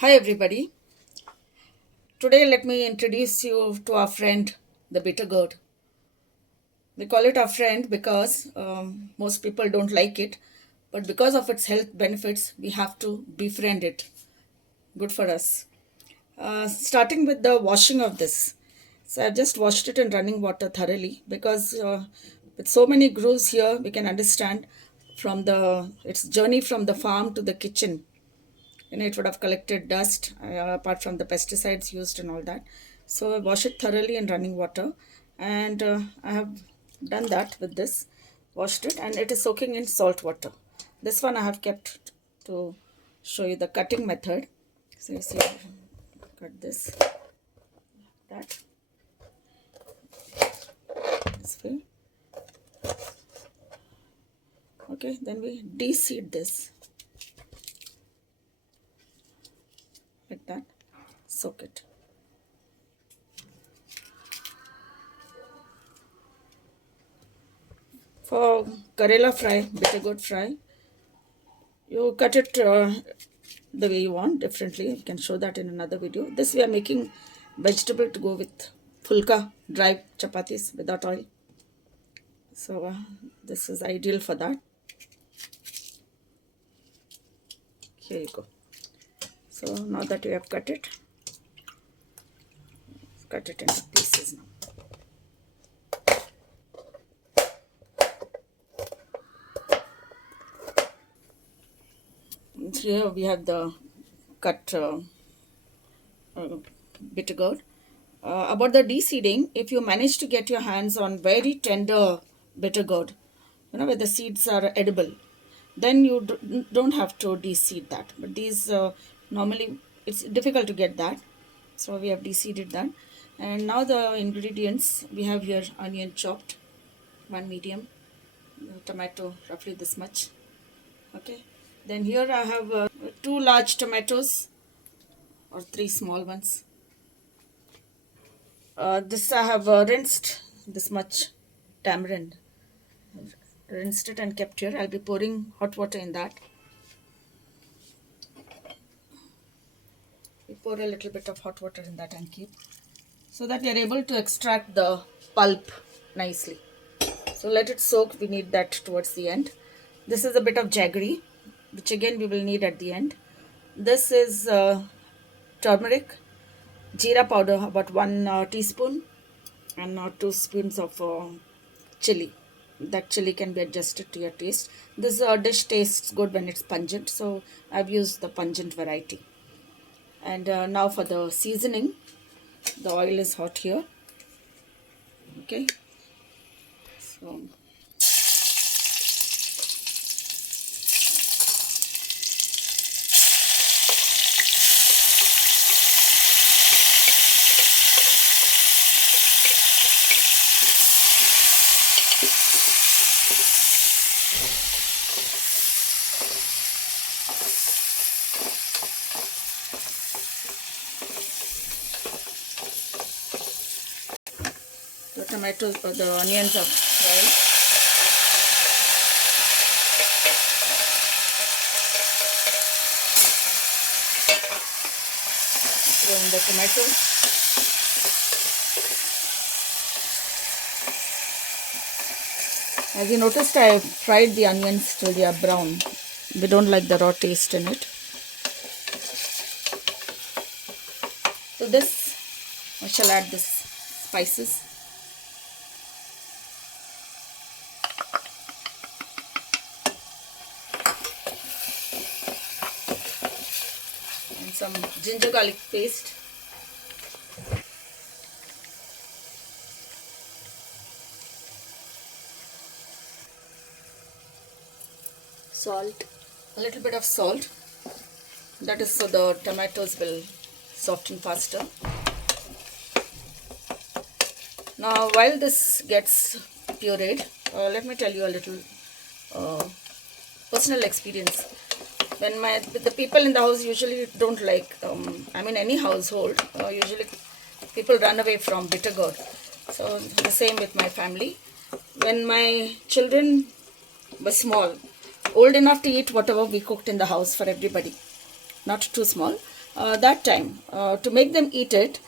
Hi everybody. Today let me introduce you to our friend, the Bittergourd. We call it our friend because most people don't like it, but because of its health benefits, we have to befriend it. Good for us. Starting with the washing of this. So I've just washed it in running water thoroughly because with so many grooves here, we can understand from the its journey from the farm to the kitchen. It would have collected dust apart from the pesticides used and all that. So I wash it thoroughly in running water, and I have done that with this, washed it, and it is soaking in salt water. This one I have kept to show you the cutting method. So you see, cut that this way. Okay, then we de-seed this like that, soak it. For Karela fry, Bittergourd fry, you cut it the way you want differently. You can show that in another video. This we are making vegetable to go with fulka, dry chapatis without oil. So this is ideal for that. Here you go. So now that you have cut it into pieces now. And here we have the cut bitter gourd. About the de-seeding, if you manage to get your hands on very tender bitter gourd, where the seeds are edible, then you don't have to de-seed that. But these normally it's difficult to get that, so we have de-seeded that. And now the ingredients we have here: onion chopped, one medium, tomato roughly this much. Okay, then here I have two large tomatoes or three small ones. This I have rinsed this much tamarind. Rinsed it and kept here. I'll be pouring hot water in that. We pour a little bit of hot water in that and keep, so that we are able to extract the pulp nicely. So let it soak. We need that towards the end. This is a bit of jaggery, which again we will need at the end. This is turmeric, jeera powder, about 1 teaspoon, and 2 spoons of chili. That chili can be adjusted to your taste. This dish tastes good when it's pungent, so I've used the pungent variety. And now for the seasoning, the oil is hot here. Okay, so the tomatoes or the onions are fried. Throw in the tomatoes. As you noticed, I fried the onions till they are brown. We don't like the raw taste in it. So this, I shall add this spices. And some ginger garlic paste. Salt, a little bit of salt. That is so the tomatoes will soften faster. Now while this gets pureed, let me tell you a little personal experience. When the people in the house usually don't like, any household, usually people run away from bitter gourd. So the same with my family. When my children were small, old enough to eat whatever we cooked in the house for everybody, not too small, that time to make them eat it.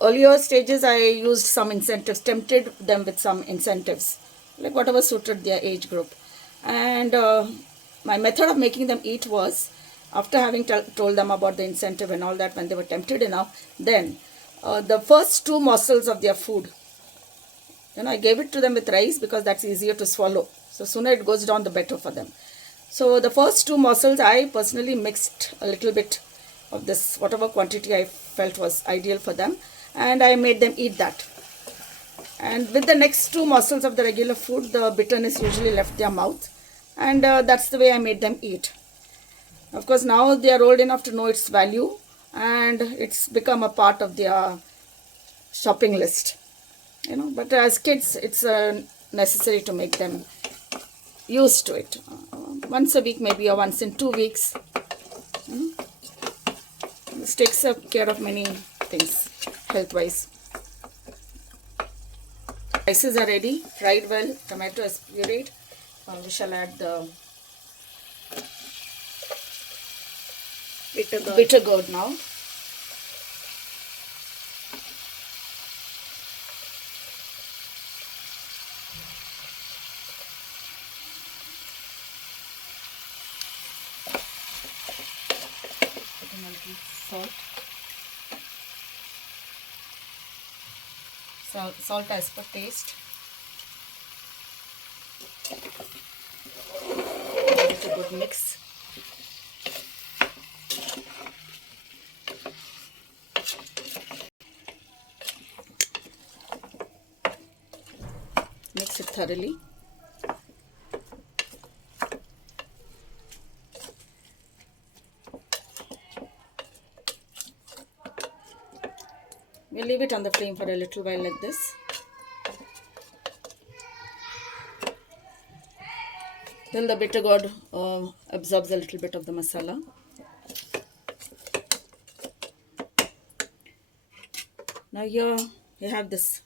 Earlier stages I used some incentives, tempted them with some incentives, like whatever suited their age group. And my method of making them eat was, after having told them about the incentive and all that, when they were tempted enough, then the first two morsels of their food, I gave it to them with rice because that's easier to swallow. So sooner it goes down, the better for them. So the first two morsels, I personally mixed a little bit of this, whatever quantity I felt was ideal for them, and I made them eat that. And with the next two morsels of the regular food, the bitterness usually left their mouth, and that's the way I made them eat. Of course, now they are old enough to know its value, and it's become a part of their shopping list. But as kids, it's necessary to make them used to it. Once a week maybe, or once in 2 weeks. This takes care of many things health-wise. Spices are ready, fried well, tomato is pureed. We shall add the bitter gourd now. Put in a little salt as per taste. Give it a good mix. Mix it thoroughly. We'll leave it on the flame for a little while like this. Till the bitter gourd absorbs a little bit of the masala. Now here you have this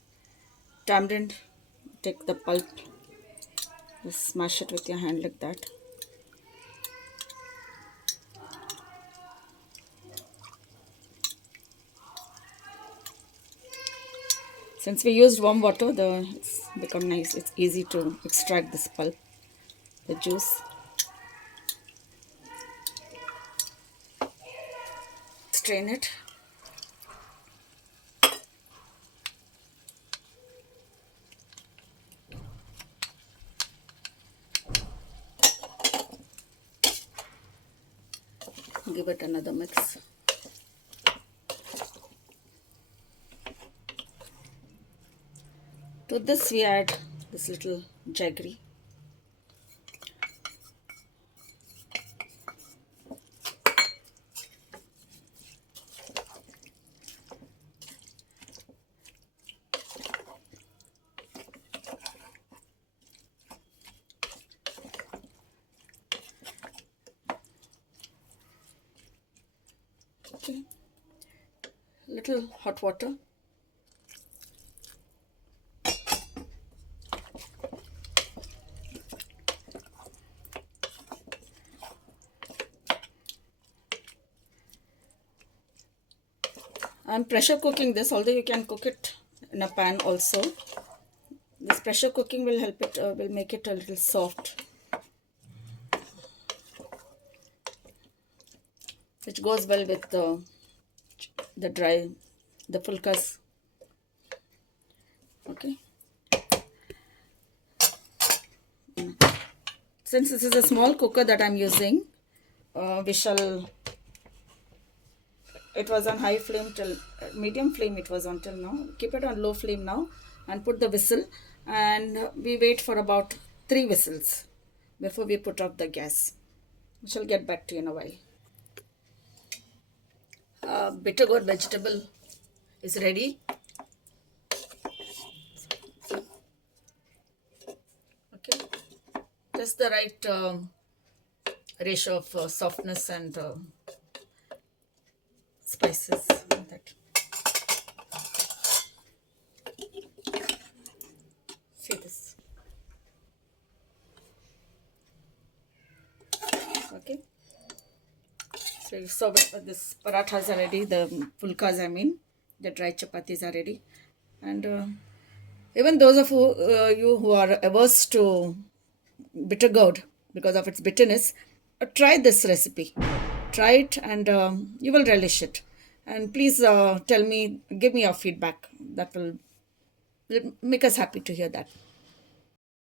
tamarind. Take the pulp, just smash it with your hand like that. Since we used warm water, it's become nice. It's easy to extract this pulp, the juice. Strain it. Give it another mix. To this we add this little jaggery. Okay. Little hot water. I'm pressure cooking this, although you can cook it in a pan also. This pressure cooking will help it, will make it a little soft, which goes well with the pulkas. Okay. Since this is a small cooker that I'm using, it was on high flame till medium flame it was on till now. Keep it on low flame now and put the whistle, and we wait for about 3 whistles before we put off the gas. We shall get back to you in a while. Bittergourd vegetable is ready. Okay, just the right ratio of softness and spices. That. See this. Okay. So this parathas are ready, the pulkas, I mean, the dry chapatis are ready. And even those of you who are averse to bitter gourd because of its bitterness, try this recipe. Try it and you will relish it. And please tell me, give me your feedback. That will make us happy to hear that.